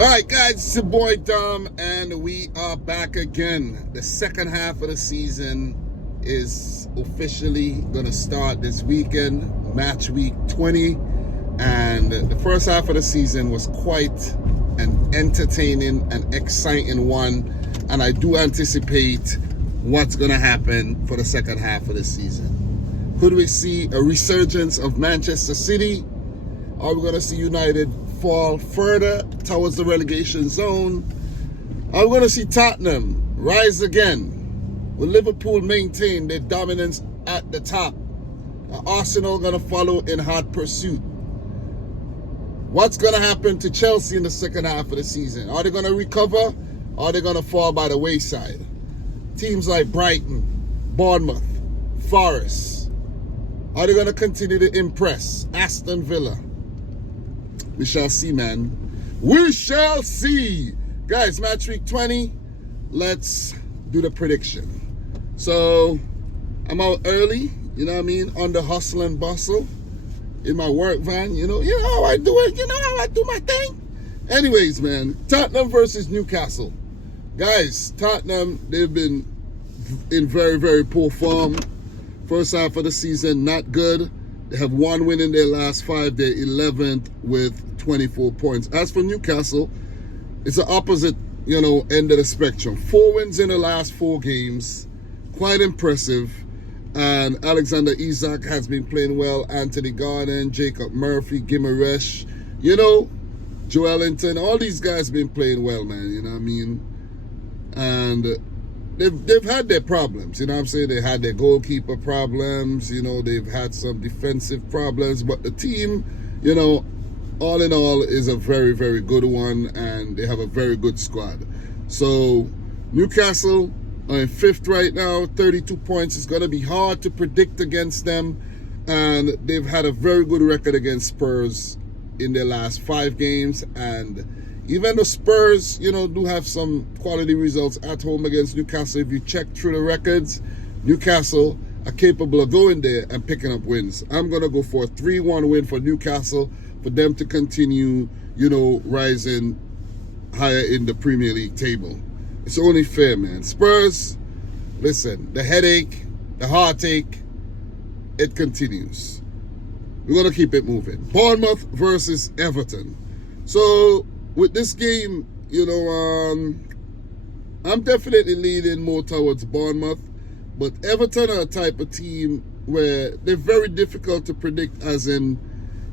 Alright guys, it's your boy Dom and we are back again. The second half of the season is officially going to start this weekend, match week 20. And the first half of the season was quite an entertaining and exciting one. And I do anticipate what's going to happen for the second half of the season. Could we see a resurgence of Manchester City? Are we going to see United fall further towards the relegation zone? Are we going to see Tottenham rise again? Will Liverpool maintain their dominance at the top? Are Arsenal going to follow in hot pursuit? What's going to happen to Chelsea in the second half of the season? Are they going to recover? Or are they going to fall by the wayside? Teams like Brighton, Bournemouth, Forest, are they going to continue to impress? Aston Villa. We shall see, man. We shall see. Guys, match week 20. Let's do the prediction. So, I'm out early, you know what I mean, on the hustle and bustle in my work van. You know how I do it. You know how I do my thing. Anyways, man, Tottenham versus Newcastle. Guys, Tottenham, they've been in very, very poor form. First half of the season, not good. They have one win in their last 5. They're 11th with 24 points. As for Newcastle, it's the opposite, end of the spectrum. 4 wins in the last 4 games. Quite impressive. And Alexander Isak has been playing well. Anthony Gordon, Jacob Murphy, Gimaresh, Joelinton. All these guys have been playing well, man. You know what I mean? And they've had their problems, you know what I'm saying? They had their goalkeeper problems, they've had some defensive problems, but the team, all in all is a very, very good one, and they have a very good squad. So Newcastle are in 5th right now, 32 points. It's going to be hard to predict against them, and they've had a very good record against Spurs in their last 5 games, and even the Spurs, do have some quality results at home against Newcastle. If you check through the records, Newcastle are capable of going there and picking up wins. I'm going to go for a 3-1 win for Newcastle for them to continue, rising higher in the Premier League table. It's only fair, man. Spurs, listen, the headache, the heartache, it continues. We're going to keep it moving. Bournemouth versus Everton. So, with this game, I'm definitely leaning more towards Bournemouth, but Everton are a type of team where they're very difficult to predict, as in,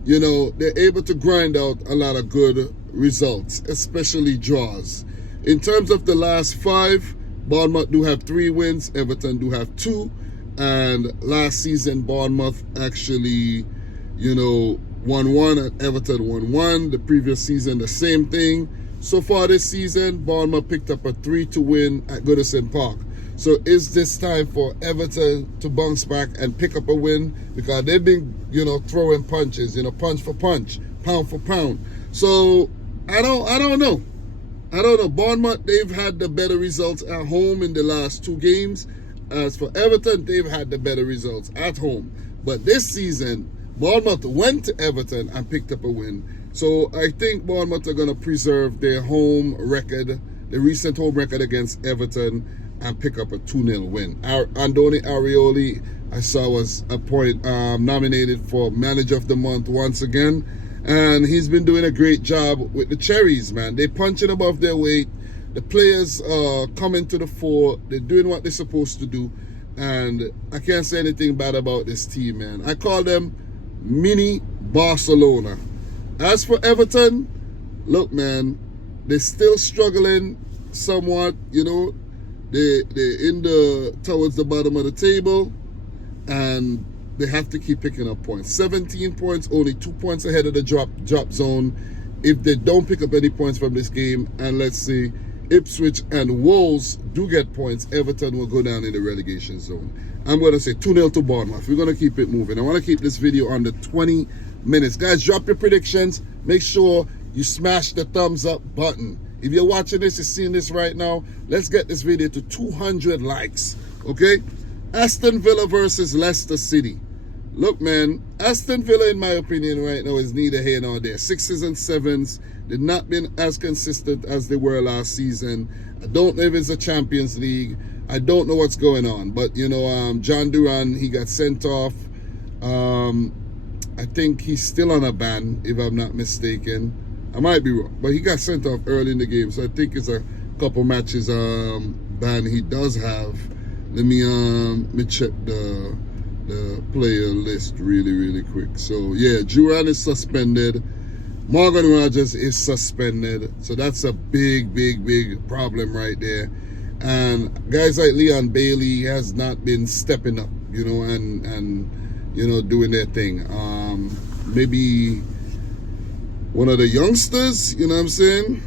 they're able to grind out a lot of good results, especially draws. In terms of the last 5, Bournemouth do have 3 wins, Everton do have 2, and last season Bournemouth actually, 1-1 and Everton 1-1. The previous season, the same thing. So far this season, Bournemouth picked up a 3-2 win at Goodison Park. So is this time for Everton to bounce back and pick up a win? Because they've been, throwing punches, punch for punch, pound for pound. So I don't know. Bournemouth, they've had the better results at home in the last 2 games. As for Everton, they've had the better results at home. But this season, Bournemouth went to Everton and picked up a win. So I think Bournemouth are going to preserve their home record, the recent home record against Everton, and pick up a 2-0 win. Andoni Arioli, I saw, was nominated for Manager of the Month once again. And he's been doing a great job with the Cherries, man. They're punching above their weight. The players are coming to the fore. They're doing what they're supposed to do. And I can't say anything bad about this team, man. I call them mini Barcelona. As for Everton, look, man, they're still struggling somewhat. They're in towards the bottom of the table, and they have to keep picking up points. 17 points, only 2 points ahead of the drop zone. If they don't pick up any points from this game, and let's see, Ipswich and Wolves do get points, Everton will go down in the relegation zone. I'm going to say 2-0 to Bournemouth. We're going to keep it moving. I want to keep this video under 20 minutes. Guys, drop your predictions. Make sure you smash the thumbs up button. If you're watching this, you're seeing this right now, let's get this video to 200 likes, okay? Aston Villa versus Leicester City. Look, man, Aston Villa, in my opinion, right now is neither here nor there. 6s and 7s. They've not been as consistent as they were last season. I don't know if it's a Champions League. I don't know what's going on. But, you know, John Duran, he got sent off. I think he's still on a ban, if I'm not mistaken. I might be wrong. But he got sent off early in the game. So I think it's a couple matches ban he does have. Let me check the player list really quick. So yeah, Duran is suspended. Morgan Rogers is suspended. So that's a big problem right there. And guys like Leon Bailey has not been stepping up, you know, and you know, doing their thing. Maybe one of the youngsters, you know what I'm saying,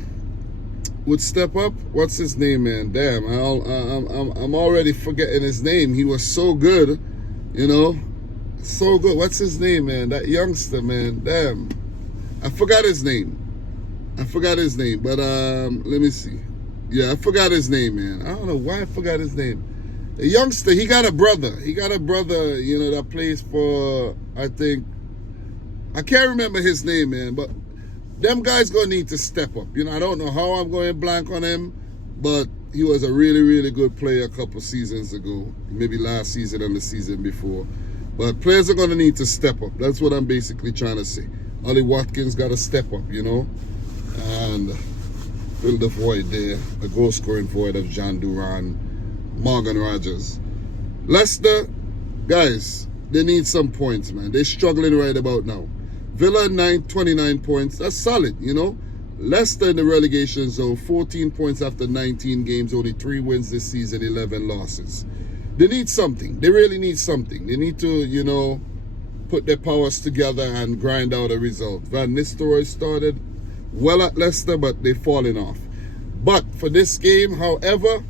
would step up. What's his name, man? Damn, I'm already forgetting his name. He was so good, you know, so good. What's his name, man? That youngster, man. Damn, I forgot his name. But let me see. Yeah, I forgot his name, man. I don't know why I forgot his name. The youngster, he got a brother, you know, that plays for, I can't remember his name, man, but them guys gonna need to step up. You know, I don't know how I'm going blank on him, but he was a really good player a couple seasons ago, maybe last season and the season before. But players are gonna need to step up. That's what I'm basically trying to say. Ollie Watkins got to step up, you know, and fill the void there, the goal scoring void of John Duran, Morgan Rogers. Leicester, guys, they need some points, man. They're struggling right about now. Villa 29 points. That's solid, you know. Leicester in the relegation zone, 14 points after 19 games, only 3 wins this season, 11 losses. They need something. They really need something. They need to, you know, put their powers together and grind out a result. Van Nistelrooy started well at Leicester, but they're falling off. But for this game, however,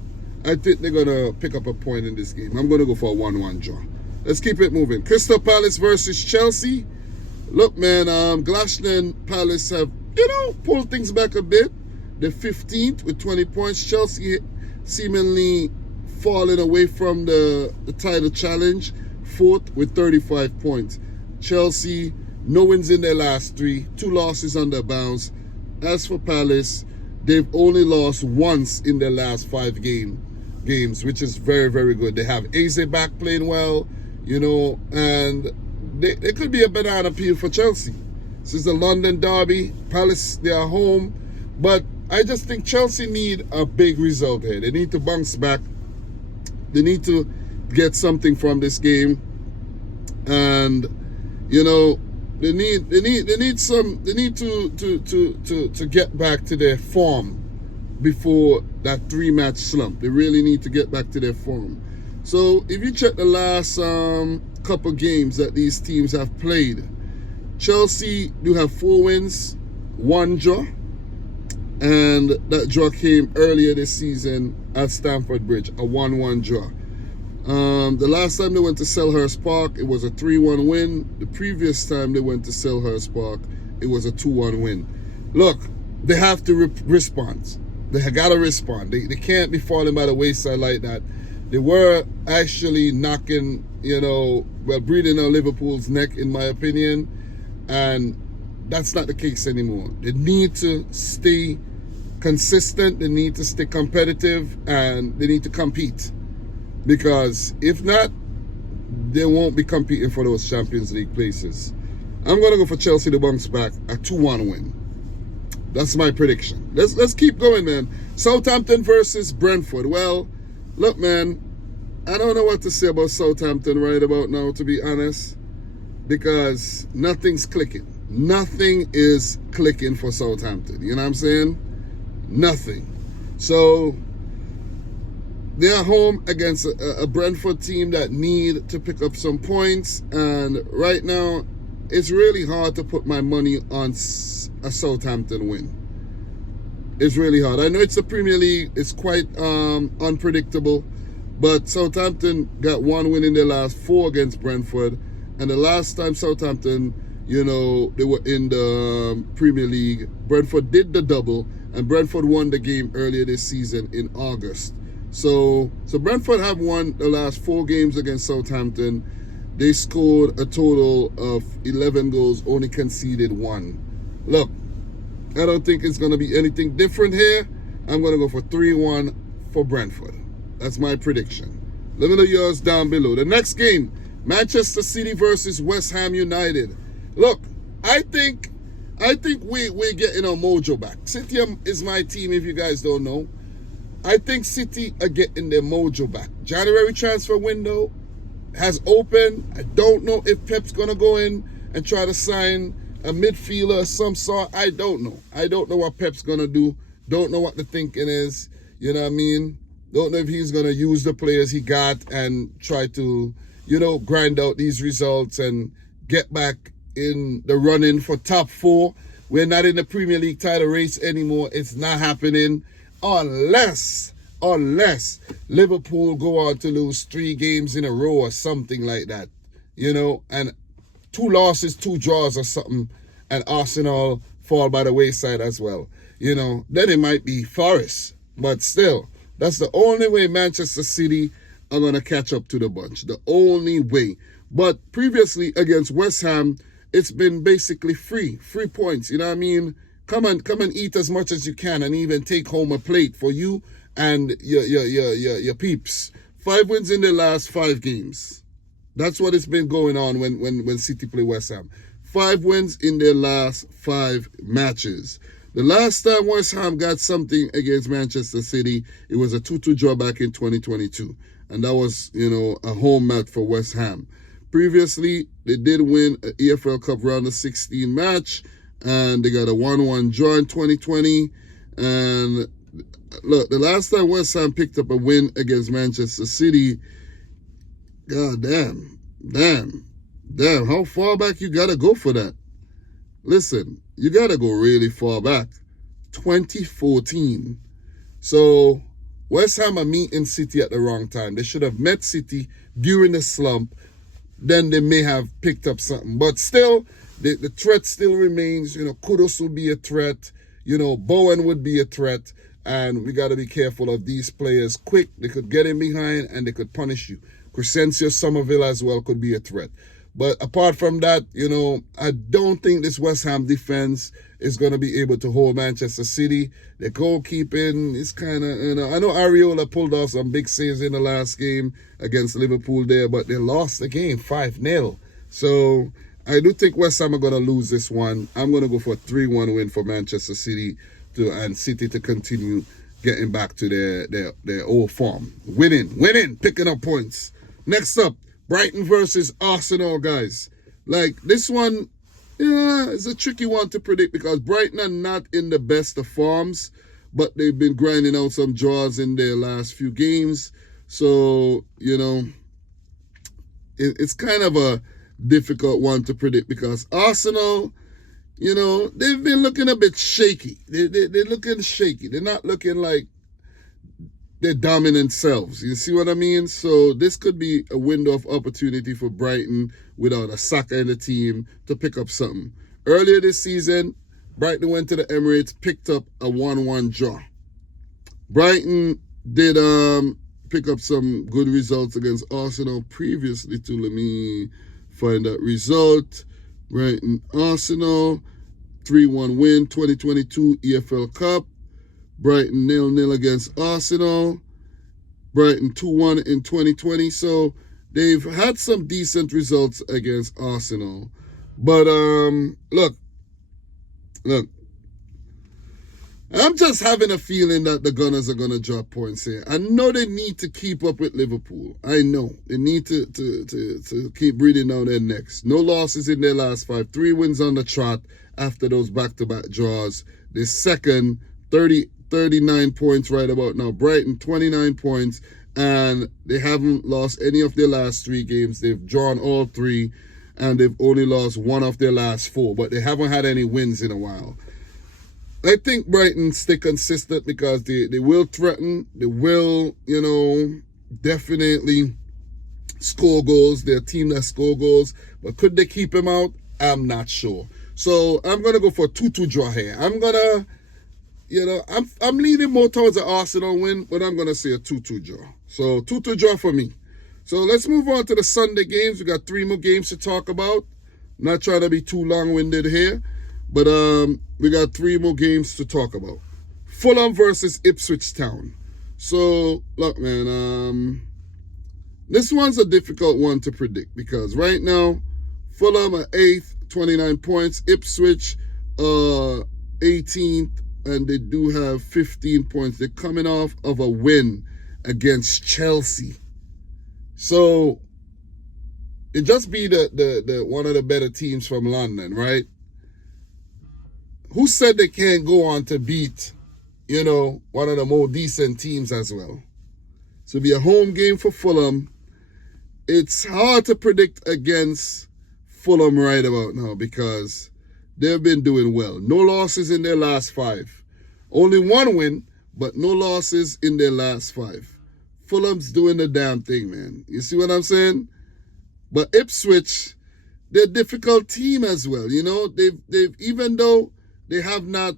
I think they're going to pick up a point in this game. I'm going to go for a 1-1 draw. Let's keep it moving. Crystal Palace versus Chelsea. Look, man, Glasgow Palace have, you know, pulled things back a bit. They're 15th with 20 points. Chelsea seemingly falling away from the title challenge. 4th with 35 points. Chelsea, no wins in their last 3. 2 losses on their bounce. As for Palace, they've only lost once in their last 5 games, which is very good. They have Eze back playing well, you know, and they could be a banana peel for Chelsea. This is the London derby. Palace, they are home. But I just think Chelsea need a big result here. They need to bounce back. They need to get something from this game. And, you know, they need to get back to their form before that 3-match slump. They really need to get back to their form. So if you check the last couple games that these teams have played, Chelsea do have 4 wins, 1 draw, and that draw came earlier this season at Stamford Bridge, a 1-1 draw. The last time they went to Selhurst Park, it was a 3-1 win. The previous time they went to Selhurst Park, it was a 2-1 win. Look, they have to respond. They got to respond. They can't be falling by the wayside like that. They were actually knocking, you know, well, breathing on Liverpool's neck, in my opinion. And that's not the case anymore. They need to stay consistent. They need to stay competitive. And they need to compete. Because if not, they won't be competing for those Champions League places. I'm going to go for Chelsea to bounce back, a 2-1 win. That's my prediction. Let's keep going, man. Southampton versus Brentford. Well, look, man, I don't know what to say about Southampton right about now, to be honest, because nothing's clicking. Nothing is clicking for Southampton. You know what I'm saying? Nothing. So they're home against a Brentford team that need to pick up some points. And right now, it's really hard to put my money on a Southampton win. It's really hard. I know it's the Premier League. It's quite unpredictable. But Southampton got 1 win in their last 4 against Brentford. And the last time Southampton, you know, they were in the Premier League, Brentford did the double. And Brentford won the game earlier this season in August. So Brentford have won the last 4 games against Southampton. They scored a total of 11 goals, only conceded 1. Look, I don't think it's going to be anything different here. I'm going to go for 3-1 for Brentford. That's my prediction. Let me know yours down below. The next game, Manchester City versus West Ham United. Look, I think we're getting our mojo back. City is my team, if you guys don't know. I think City are getting their mojo back. January transfer window has opened. I don't know if Pep's going to go in and try to sign a midfielder of some sort. I don't know. I don't know what Pep's going to do. Don't know what the thinking is. You know what I mean? Don't know if he's going to use the players he got and try to, grind out these results and get back in the running for top 4. We're not in the Premier League title race anymore. It's not happening unless Liverpool go on to lose 3 games in a row or something like that, and 2 losses, 2 draws or something, and Arsenal fall by the wayside as well. Then it might be Forest. But still, that's the only way Manchester City are going to catch up to the bunch. The only way. But previously against West Ham, it's been basically free points. You know what I mean? Come and eat as much as you can and even take home a plate for you and your peeps. 5 wins in the last 5 games. That's what it's been going on when City play West Ham. 5 wins in their last 5 matches. The last time West Ham got something against Manchester City, it was a 2-2 draw back in 2022. And that was, a home match for West Ham. Previously, they did win an EFL Cup round of 16 match, and they got a 1-1 draw in 2020. And look, the last time West Ham picked up a win against Manchester City, god damn, how far back you gotta go for that? Listen, you gotta go really far back. 2014. So West Ham are meeting City at the wrong time. They should have met City during the slump. Then they may have picked up something. But still, the threat still remains. Kudus will be a threat. Bowen would be a threat. And we got to be careful of these players quick. They could get in behind and they could punish you. Crescencio Somerville as well could be a threat. But apart from that, I don't think this West Ham defense is going to be able to hold Manchester City. The goalkeeping is kind of, I know Areola pulled off some big saves in the last game against Liverpool there, but they lost the game 5-0. So I do think West Ham are going to lose this one. I'm going to go for a 3-1 win for Manchester City and City to continue getting back to their old form. Winning, picking up points. Next up, Brighton versus Arsenal, guys. Like, this one, it's a tricky one to predict because Brighton are not in the best of forms, but they've been grinding out some draws in their last few games. So, it's kind of a difficult one to predict because Arsenal, they've been looking a bit shaky. They're looking shaky. They're not looking like their dominant selves. You see what I mean? So this could be a window of opportunity for Brighton without a Saka in the team to pick up something. Earlier this season, Brighton went to the Emirates, picked up a 1-1 draw. Brighton did pick up some good results against Arsenal previously too. Let me find that result. Brighton, Arsenal, 3-1 win, 2022 EFL Cup. Brighton 0-0 against Arsenal. Brighton 2-1 in 2020. So they've had some decent results against Arsenal. But look. I'm just having a feeling that the Gunners are going to drop points here. I know they need to keep up with Liverpool. I know. They need to keep breathing down their necks. No losses in their last 5. 3 wins on the trot after those back-to-back draws. They're second, 39 points right about now. Brighton, 29 points. And they haven't lost any of their last 3 games. They've drawn all 3. And they've only lost 1 of their last 4. But they haven't had any wins in a while. I think Brighton stay consistent because they will threaten. They will, definitely score goals. They're a team that score goals. But could they keep him out? I'm not sure. So I'm going to go for a 2-2 draw here. I'm going to, I'm leaning more towards an Arsenal win, but I'm going to say a 2-2 draw. So 2-2 draw for me. So let's move on to the Sunday games. We got 3 more games to talk about. Not trying to be too long-winded here, but we got 3 more games to talk about. Fulham versus Ipswich Town. So, look, man, this one's a difficult one to predict because right now, Fulham are 8th, 29 points. Ipswich 18th, and they do have 15 points. They're coming off of a win against Chelsea. So it just be the one of the better teams from London, right? Who said they can't go on to beat, one of the more decent teams as well? So it'll be a home game for Fulham. It's hard to predict against Fulham right about now because they've been doing well. No losses in their last 5. Only 1 win, but no losses in their last 5. Fulham's doing the damn thing, man. You see what I'm saying? But Ipswich, they're a difficult team as well. They've even though they have not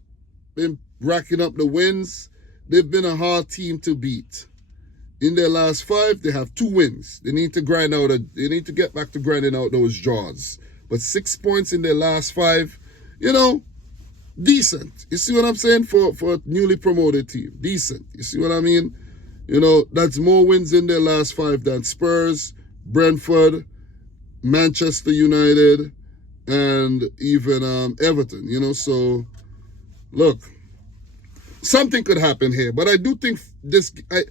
been racking up the wins, they've been a hard team to beat. In their last 5, they have 2 wins. They need to get back to grinding out those draws. But 6 points in their last 5, decent. You see what I'm saying? For a newly promoted team. Decent. You see what I mean? That's more wins in their last 5 than Spurs, Brentford, Manchester United, and even Everton. So look, something could happen here. But I do think this game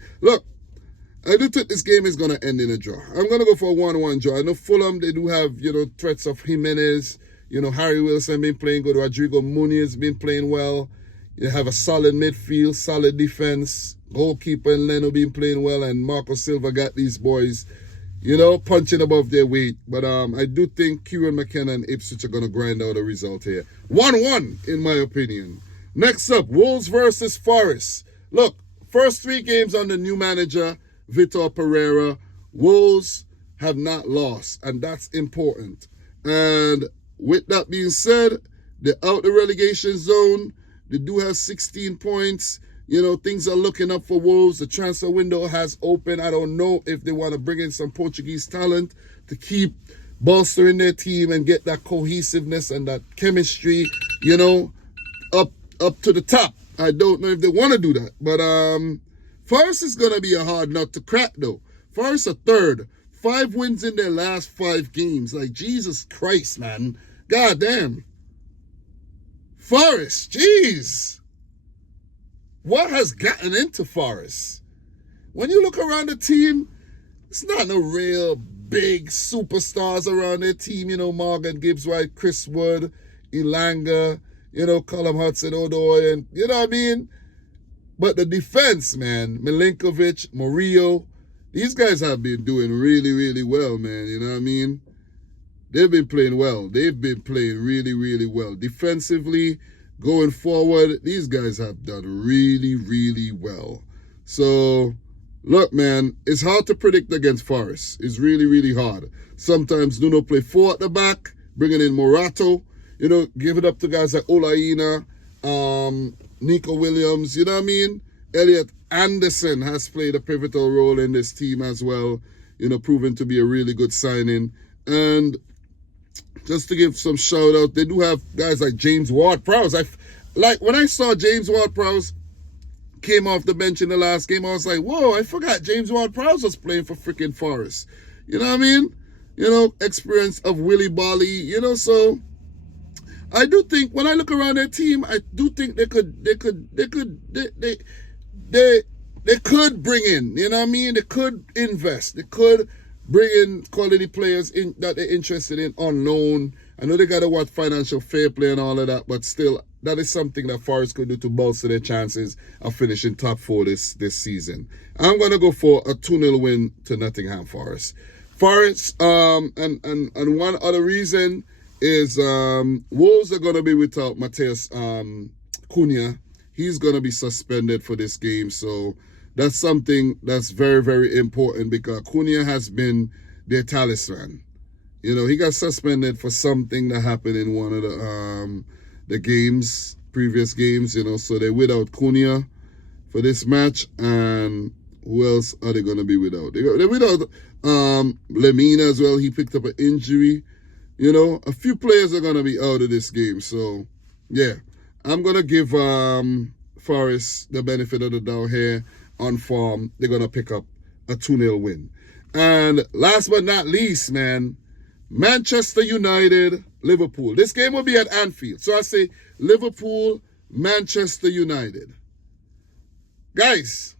is going to end in a draw. I'm going to go for a 1-1 draw. I know Fulham, they do have, threats of Jimenez. Harry Wilson been playing good. Rodrigo Muniz been playing well. You have a solid midfield, solid defense. Goalkeeper and Leno been playing well. And Marco Silva got these boys, punching above their weight. But I do think Kieran McKenna and Ipswich are going to grind out a result here. 1-1, in my opinion. Next up, Wolves versus Forest. Look, first 3 games under new manager, Vitor Pereira. Wolves have not lost, and that's important. And with that being said, they're out the relegation zone. They do have 16 points. Things are looking up for Wolves. The transfer window has opened. I don't know if they want to bring in some Portuguese talent to keep bolstering their team and get that cohesiveness and that chemistry, up to the top. I don't know if they want to do that. But Forest is going to be a hard nut to crack, though. Forest are 3rd. 5 wins in their last 5 games. Like, Jesus Christ, man. God damn. Forest, jeez. What has gotten into Forest? When you look around the team, it's not no real big superstars around their team. Morgan Gibbs-White, Chris Wood, Elanga, Callum Hudson-Odoi, and you know what I mean? But the defense, man, Milinkovic, Murillo, these guys have been doing really, really well, man. You know what I mean? They've been playing well. They've been playing really, really well. Defensively, going forward, these guys have done really, really well. So, look, man, it's hard to predict against Forest. It's really, really hard. Sometimes Nuno play 4 at the back, bringing in Morato. Give it up to guys like Olaina, Nico Williams, you know what I mean? Elliot Anderson has played a pivotal role in this team as well, proven to be a really good signing. And just to give some shout out, they do have guys like James Ward-Prowse. When I saw James Ward-Prowse came off the bench in the last game, I was like, whoa, I forgot James Ward-Prowse was playing for freaking Forest. You know what I mean? Experience of Willie Bolly, so I do think when I look around their team, I do think they could bring in, you know what I mean? They could invest. They could bring in quality players in that they're interested in on loan. I know they got to watch financial fair play and all of that, but still, that is something that Forest could do to bolster their chances of finishing top 4 this season. I'm going to go for a 2-0 win to Nottingham Forest. Forest, and one other reason is Wolves are going to be without Mateus Cunha. He's going to be suspended for this game. So that's something that's very, very important because Cunha has been their talisman. He got suspended for something that happened in one of the previous games, so they're without Cunha for this match. And Who else are they going to be without? They're without Lemina as well. He picked up an injury. You know, a few players are going to be out of this game. So, yeah, I'm going to give Forest the benefit of the doubt here on form. They're going to pick up a 2-0 win. And last but not least, man, Manchester United, Liverpool. This game will be at Anfield. So I say Liverpool, Manchester United. Guys,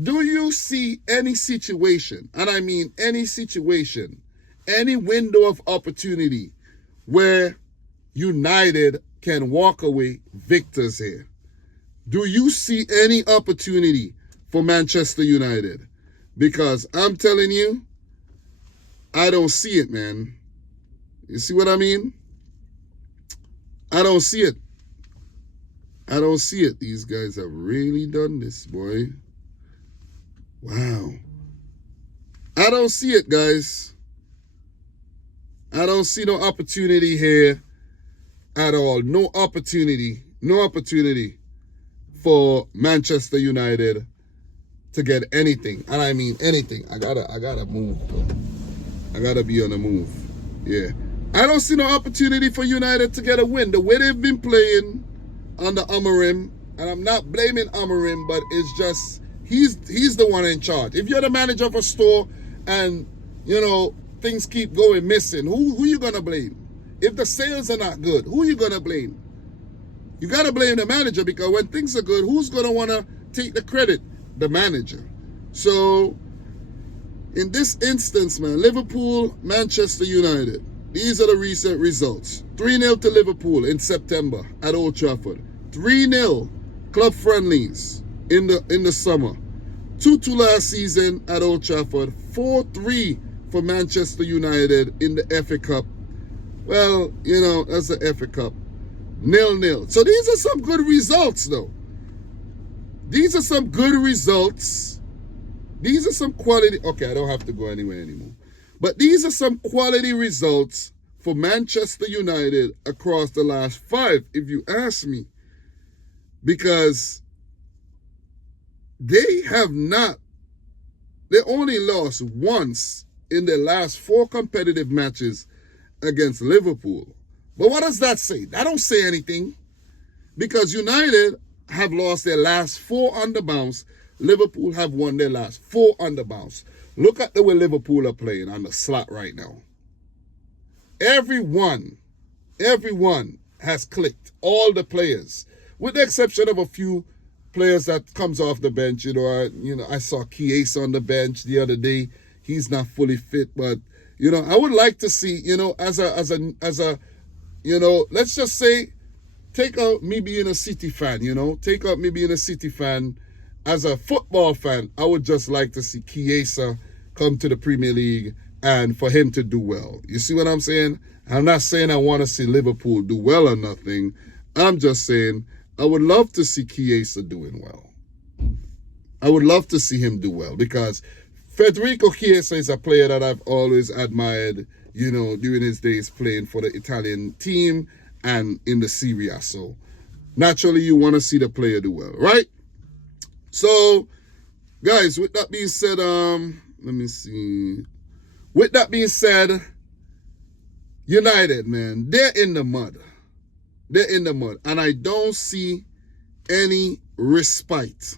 do you see any situation, and I mean any situation, any window of opportunity where United can walk away victors here? Do you see any opportunity for Manchester United? Because I'm telling you, I don't see it, man. You see what I mean? I don't see it. I don't see it. These guys have really done this, boy. Wow. I don't see it, guys. I don't see no opportunity here at all. No opportunity. No opportunity for Manchester United to get anything. And I mean anything. I gotta move, though. I gotta be on the move. Yeah. I don't see no opportunity for United to get a win. The way they've been playing under Amorim, and I'm not blaming Amorim, but it's just he's the one in charge. If you're the manager of a store and you know things keep going missing, who you gonna blame? If the sales are not good, who you gonna blame? You gotta blame the manager, because when things are good, who's gonna wanna take the credit? The manager. So in this instance, man, Liverpool, Manchester United. These are the recent results. 3-0 to Liverpool in September at Old Trafford. 3-0 club friendlies in the summer. 2-2 last season at Old Trafford. 4-3 for Manchester United in the FA Cup. Well, you know, that's the FA Cup. 0-0. So these are some good results, though. These are some good results. These are some quality. Okay, I don't have to go anywhere anymore. But these are some quality results for Manchester United across the last 5, if you ask me. Because they only lost once in their last 4 competitive matches against Liverpool. But what does that say? That don't say anything. Because United have lost their last 4 on the bounce. Liverpool have won their last 4 on the bounce. Look at the way Liverpool are playing on the slot right now. Everyone has clicked. All the players, with the exception of a few players that comes off the bench. I saw Chiesa on the bench the other day. He's not fully fit, but I would like to see, as a let's just say, take out me being a City fan. Take out me being a City fan. As a football fan, I would just like to see Chiesa come to the Premier League and for him to do well. You see what I'm saying? I'm not saying I want to see Liverpool do well or nothing. I'm just saying I would love to see Chiesa doing well. I would love to see him do well, because Federico Chiesa is a player that I've always admired, during his days playing for the Italian team and in the Serie A. So naturally you want to see the player do well, right? So, guys, with that being said, let me see. With that being said, United, man, they're in the mud. They're in the mud. And I don't see any respite.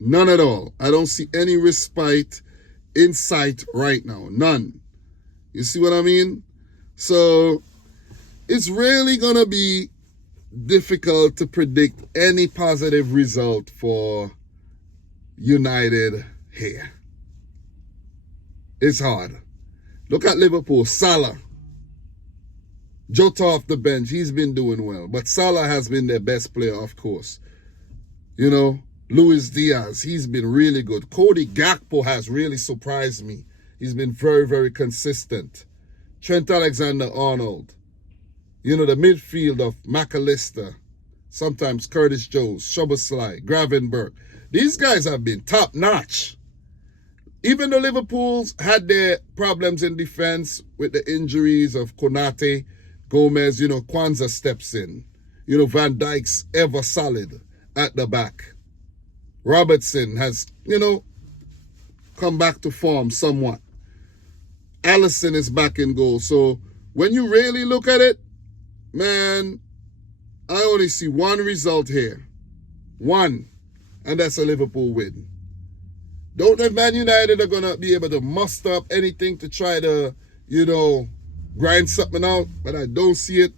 None at all. I don't see any respite in sight right now. None. You see what I mean? So, it's really going to be difficult to predict any positive result for United here. It's hard. Look at Liverpool. Salah. Jota off the bench. He's been doing well. But Salah has been their best player, of course. Luis Diaz. He's been really good. Cody Gakpo has really surprised me. He's been very, very consistent. Trent Alexander-Arnold. The midfield of McAllister. Sometimes Curtis Jones. Szoboszlai. Gravenberch. These guys have been top-notch. Even though Liverpool's had their problems in defense with the injuries of Konate, Gomez, Kwanzaa steps in. Van Dijk's ever solid at the back. Robertson has, come back to form somewhat. Alisson is back in goal. So when you really look at it, man, I only see one result here. One. And that's a Liverpool win. Don't know if Man United are going to be able to muster up anything to try to, grind something out, but I don't see it.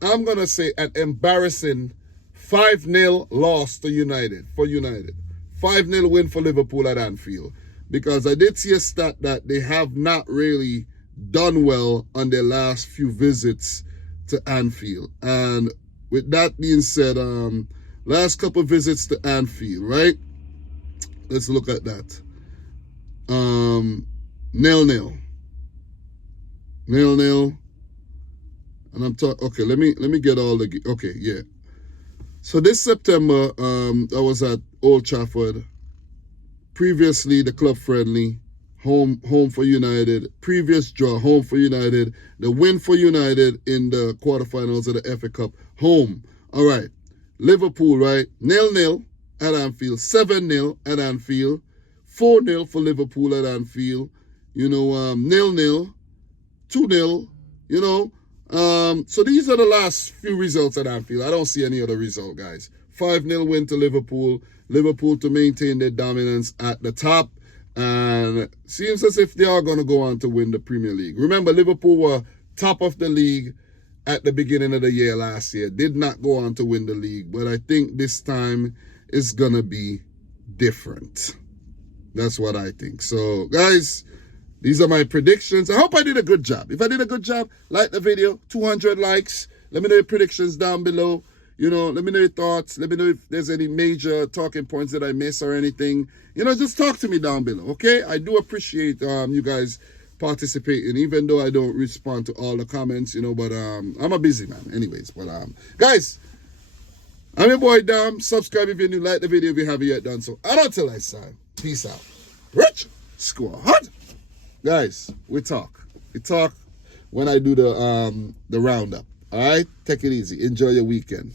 I'm going to say an embarrassing 5-0 loss to United, for United. 5-0 win for Liverpool at Anfield. Because I did see a stat that they have not really done well on their last few visits to Anfield. And with that being said, last couple visits to Anfield, right? Let's look at that. 0-0. 0-0. And I'm talking, okay, let me get all the, okay, yeah. So this September, I was at Old Trafford. Previously, the club friendly, home for United. Previous draw, home for United. The win for United in the quarterfinals of the FA Cup, home. All right. Liverpool, right? 0-0 at Anfield. 7-0 at Anfield. 4-0 for Liverpool at Anfield. 0-0. 2-0. So these are the last few results at Anfield. I don't see any other result, guys. 5-0 win to Liverpool. Liverpool to maintain their dominance at the top. And seems as if they are going to go on to win the Premier League. Remember, Liverpool were top of the league at the beginning of the year last year. Did not go on to win the league. But I think this time it's going to be different. That's what I think. So, guys, these are my predictions. I hope I did a good job. If I did a good job, like the video. 200 likes. Let me know your predictions down below. Let me know your thoughts. Let me know if there's any major talking points that I miss or anything. Just talk to me down below, okay? I do appreciate you guys participating, even though I don't respond to all the comments, but I'm a busy man anyways. But guys, I'm your boy Dom. Subscribe if you're new. Like the video if you haven't yet done so. And until next time, peace out. Rich Squad. Guys, we talk. We talk when I do the roundup. All right? Take it easy. Enjoy your weekend.